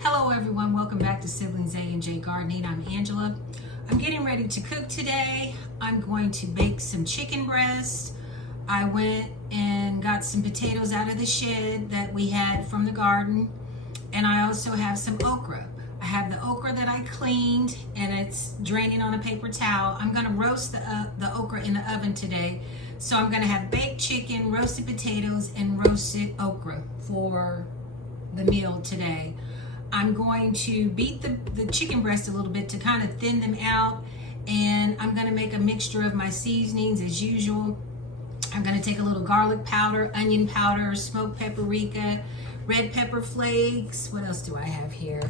Hello everyone, welcome back to Siblings A&J Gardening. I'm Angela. I'm getting ready to cook today. I'm going to bake some chicken breast. I went and got some potatoes out of the shed that we had from the garden, and I also have some okra. I have the okra that I cleaned and it's draining on a paper towel. I'm going to roast the okra in the oven today. So I'm going to have baked chicken, roasted potatoes, and roasted okra for the meal today. I'm going to beat the chicken breast a little bit to kind of thin them out, and I'm going to make a mixture of my seasonings as usual. I'm going to take a little garlic powder, onion powder, smoked paprika, red pepper flakes. What else do I have here?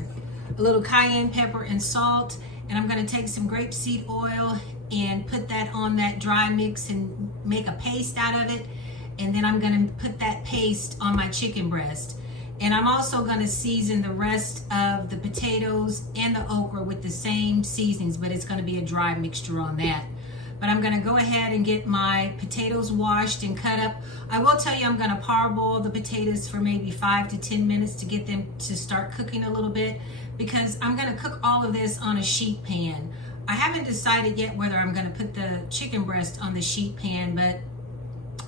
A little cayenne pepper and salt, and I'm going to take some grapeseed oil and put that on that dry mix and make a paste out of it, and then I'm going to put that paste on my chicken breast. And I'm also going to season the rest of the potatoes and the okra with the same seasonings, but it's going to be a dry mixture on that. But I'm going to go ahead and get my potatoes washed and cut up. I will tell you I'm going to parboil the potatoes for maybe 5 to 10 minutes to get them to start cooking a little bit, because I'm going to cook all of this on a sheet pan. I haven't decided yet whether I'm going to put the chicken breast on the sheet pan, but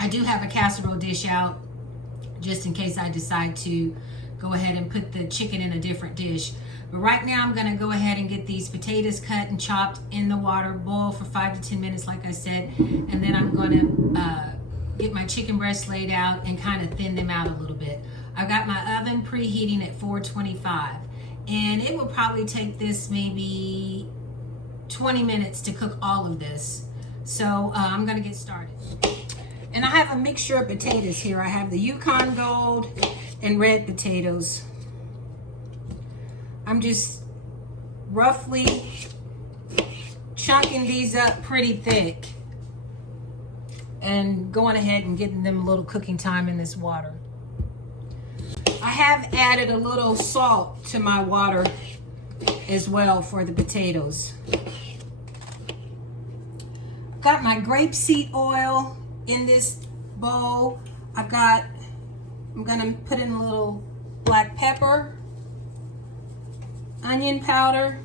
I do have a casserole dish out just in case I decide to go ahead and put the chicken in a different dish. But right now I'm gonna go ahead and get these potatoes cut and chopped in the water, boil for 5 to 10 minutes like I said, and then I'm gonna get my chicken breast laid out and kind of thin them out a little bit. I've got my oven preheating at 425, and it will probably take this maybe 20 minutes to cook all of this. So I'm gonna get started. And I have a mixture of potatoes here. I have the Yukon Gold and red potatoes. I'm just roughly chunking these up pretty thick and going ahead and getting them a little cooking time in this water. I have added a little salt to my water as well for the potatoes. I've got my grapeseed oil in this bowl. I'm gonna put in a little black pepper, onion powder,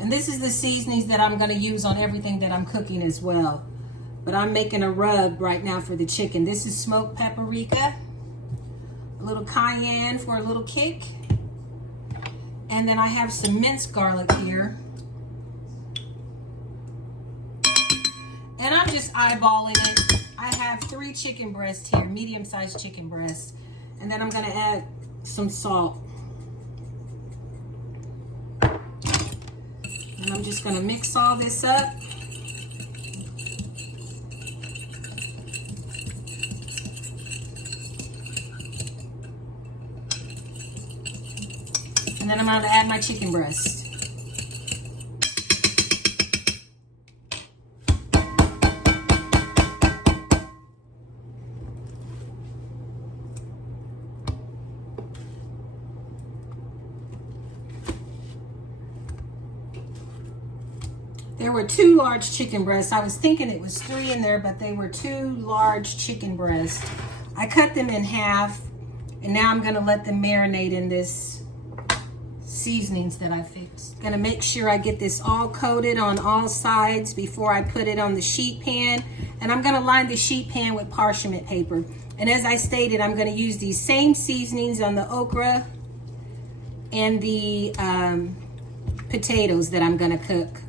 and this is the seasonings that I'm gonna use on everything that I'm cooking as well. But I'm making a rub right now for the chicken. This is smoked paprika, a little cayenne for a little kick, and then I have some minced garlic here. And I'm just eyeballing it. I have 3 chicken breasts here, medium-sized chicken breasts. And then I'm gonna add some salt. And I'm just gonna mix all this up. And then I'm gonna add my chicken breast. There were 2 large chicken breasts. I was thinking it was 3 in there, but they were 2 large chicken breasts. I cut them in half, and now I'm gonna let them marinate in this seasonings that I fixed. Gonna make sure I get this all coated on all sides before I put it on the sheet pan. And I'm gonna line the sheet pan with parchment paper. And as I stated, I'm gonna use these same seasonings on the okra and the potatoes that I'm gonna cook.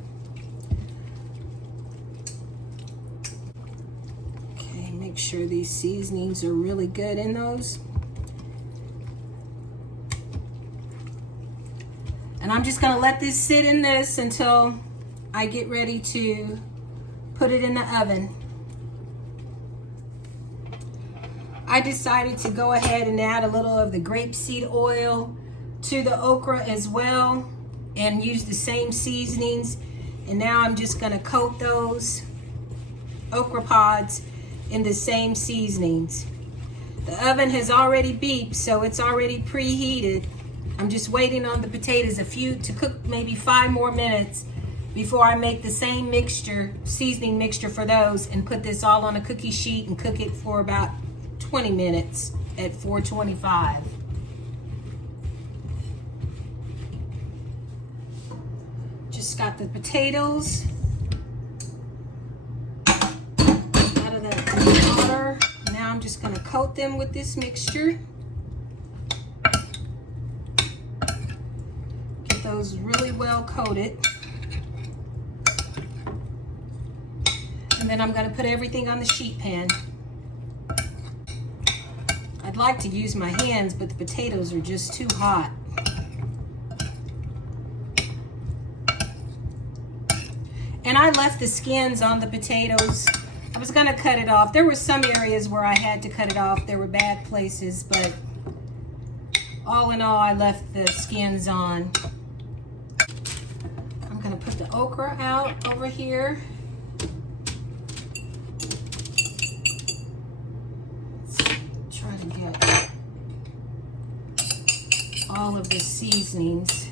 Make sure these seasonings are really good in those. And I'm just gonna let this sit in this until I get ready to put it in the oven. I decided to go ahead and add a little of the grapeseed oil to the okra as well and use the same seasonings. And now I'm just gonna coat those okra pods in the same seasonings. The oven has already beeped, so it's already preheated. I'm just waiting on the potatoes to cook maybe 5 more minutes before I make the same mixture, seasoning mixture for those, and put this all on a cookie sheet and cook it for about 20 minutes at 425. got the potatoes out of that water. Now I'm just going to coat them with this mixture. Get those really well coated. And then I'm going to put everything on the sheet pan. I'd like to use my hands, but the potatoes are just too hot. And I left the skins on the potatoes. I was gonna cut it off. There were some areas where I had to cut it off. There were bad places, but all in all, I left the skins on. I'm gonna put the okra out over here. Let's try to get all of the seasonings.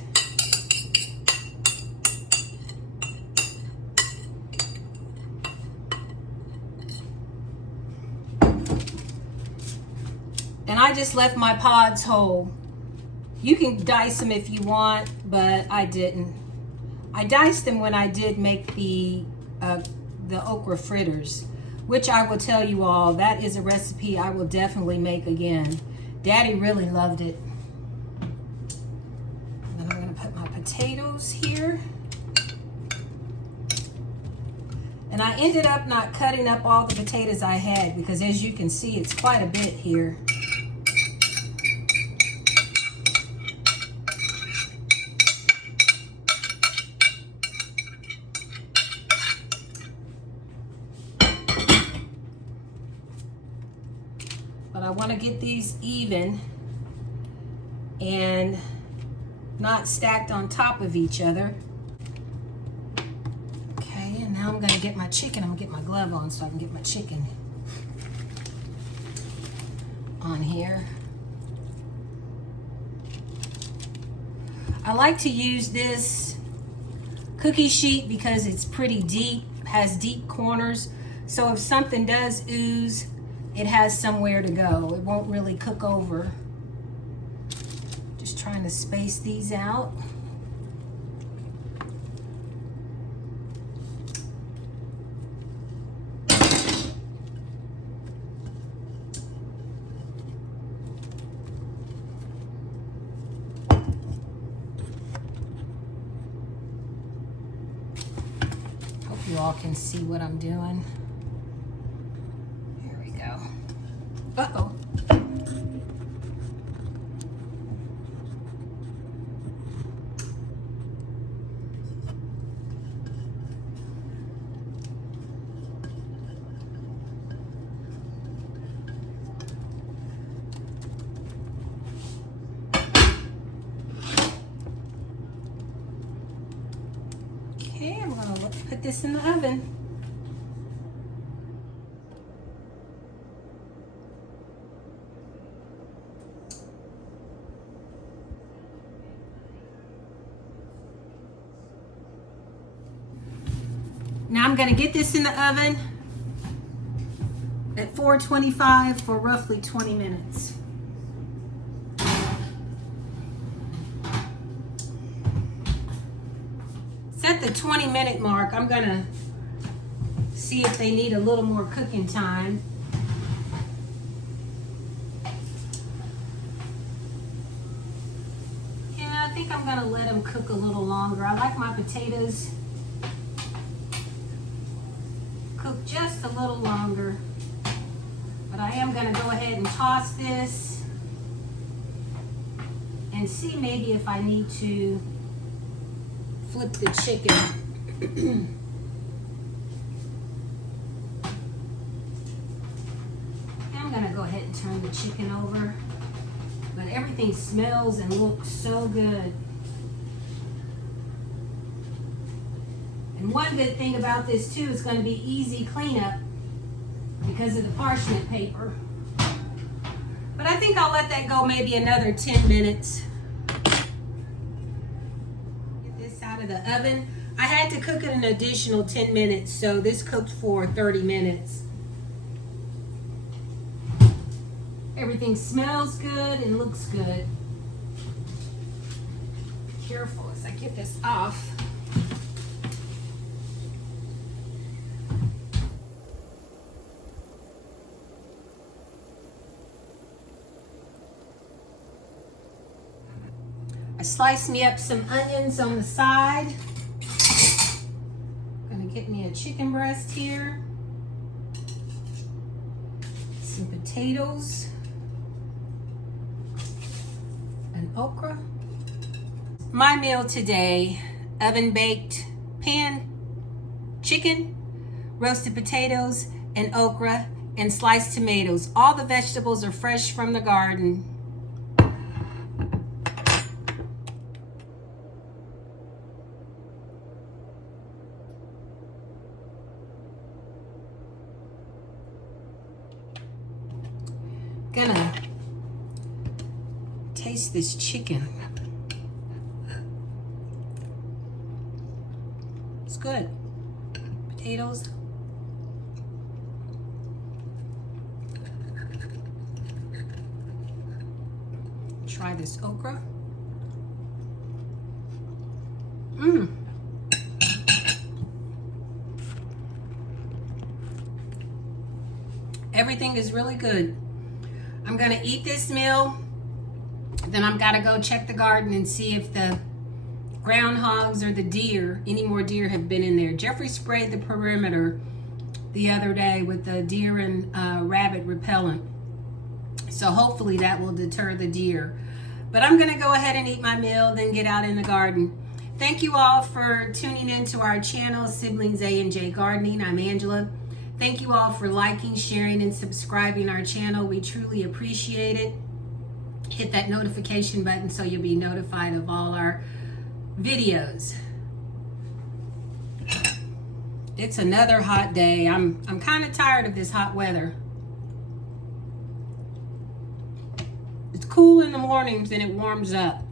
And I just left my pods whole. You can dice them if you want, but I didn't. I diced them when I did make the okra fritters, which I will tell you all, that is a recipe I will definitely make again. Daddy really loved it. And then I'm gonna put my potatoes here. And I ended up not cutting up all the potatoes I had because as you can see, it's quite a bit here. But I want to get these even and not stacked on top of each other. Okay, and now I'm going to get my chicken. I'm going to get my glove on so I can get my chicken on here. I like to use this cookie sheet because it's pretty deep, has deep corners. So if something does ooze, it has somewhere to go. It won't really cook over. Just trying to space these out. Hope you all can see what I'm doing. Uh-oh. Okay, I'm gonna put this in the oven. Now I'm going to get this in the oven at 425 for roughly 20 minutes. It's at the 20-minute mark. I'm going to see if they need a little more cooking time. Yeah, I think I'm going to let them cook a little longer. I like my potatoes just a little longer, but I am going to go ahead and toss this and see maybe if I need to flip the chicken. I'm going to go ahead and turn the chicken over, but everything smells and looks so good. And one good thing about this too, it's going to be easy cleanup because of the parchment paper. But I think I'll let that go maybe another 10 minutes. Get this out of the oven. I had to cook it an additional 10 minutes, so this cooked for 30 minutes. Everything smells good and looks good. Be careful as I get this off. I sliced me up some onions on the side. Gonna get me a chicken breast here. Some potatoes. And okra. My meal today, oven baked pan chicken, roasted potatoes, and okra, and sliced tomatoes. All the vegetables are fresh from the garden. Gonna taste this chicken. It's good. Potatoes. Try this okra. Everything is really good. I'm gonna eat this meal, then I'm gotta go check the garden and see if the groundhogs or the deer, any more deer have been in there. Jeffrey sprayed the perimeter the other day with the deer and rabbit repellent. So hopefully that will deter the deer. But I'm gonna go ahead and eat my meal, then get out in the garden. Thank you all for tuning into our channel, Siblings A&J Gardening. I'm Angela. Thank you all for liking, sharing, and subscribing our channel. We truly appreciate it. Hit that notification button so you'll be notified of all our videos. It's another hot day. I'm kind of tired of this hot weather. It's cool in the mornings and it warms up.